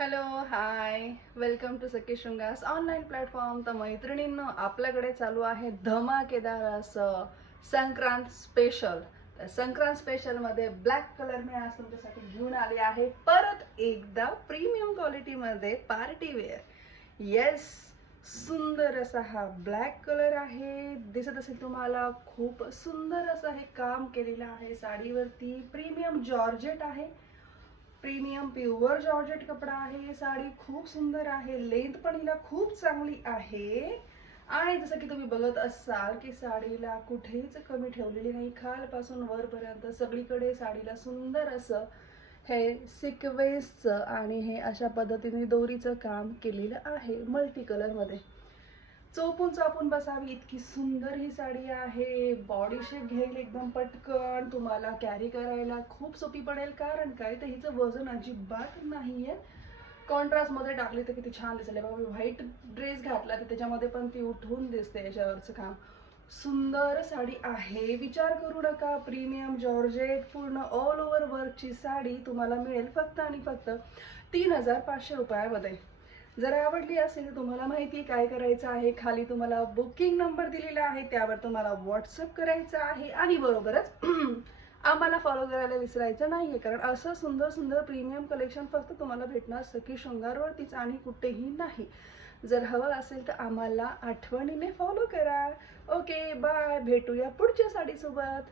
Hello hi welcome to Sakhi Shringas online platform. तर मैत्रिणींनो, आपल्याकडे चालू आहे धमाकेदार असं संक्रांत स्पेशल. तर संक्रांत स्पेशलमध्ये ब्लॅक कलर मी आज तुमच्यासाठी घेऊन आले आहे परत एकदा प्रीमियम क्वालिटीमध्ये पार्टी वेअर. येस, सुंदर असा हा ब्लॅक कलर आहे. दिसत असेल तुम्हाला, खूप सुंदर असं हे काम केलेलं आहे साडीवरती. प्रीमियम जॉर्जेट आहे, प्रीमियम प्युअर जॉर्जेट कपडा आहे. साडी खूप सुंदर आहे, लेंथ पण हिला खूप चांगली आहे. आणि जसं की तुम्ही बघत असाल की साडीला कुठेच कमी ठेवलेली नाही, खालपासून वरपर्यंत सगळीकडे साडीला सुंदर असं हे सिक्वेन्सचं आणि हे अशा पद्धतीने दोरीचं काम केलेलं आहे मल्टी कलरमध्ये. चोपून चापून बसावी इतकी सुंदर ही साडी आहे. बॉडी शेप घेईल एकदम पटकन, तुम्हाला कॅरी करायला खूप सोपी पडेल. कारण काय, तर हिचं वजन अजिबात नाहीये. कॉन्ट्रास्ट मध्ये टाकली तर किती छान दिसेल बघा. मी व्हाईट ड्रेस घातला तर त्याच्यामध्ये पण ती उठून दिसते. याच्यावरचं काम सुंदर साडी आहे, विचार करू नका. प्रीमियम जॉर्जेट पूर्ण ऑल ओव्हर वर्कची साडी तुम्हाला मिळेल फक्त आणि फक्त 3500 रुपयामध्ये. जर आवडली असेल तर तुम्हाला माहिती आहे काय करायचं आहे. खाली तुम्हाला बुकिंग नंबर दिलेला आहे, त्यावर तुम्हाला व्हॉट्सअप करायचं आहे आणि बरोबरच आम्हाला फॉलो करायला विसरायचं नाहीये. कारण असं सुंदर सुंदर प्रीमियम कलेक्शन फक्त तुम्हाला भेटणार सखी शृंगारवरतीच आणि कुठेही नाही. जर हवं असेल तर आम्हाला आठवणीने फॉलो करा. ओके बाय, भेटूया पुढच्या साडीसोबत.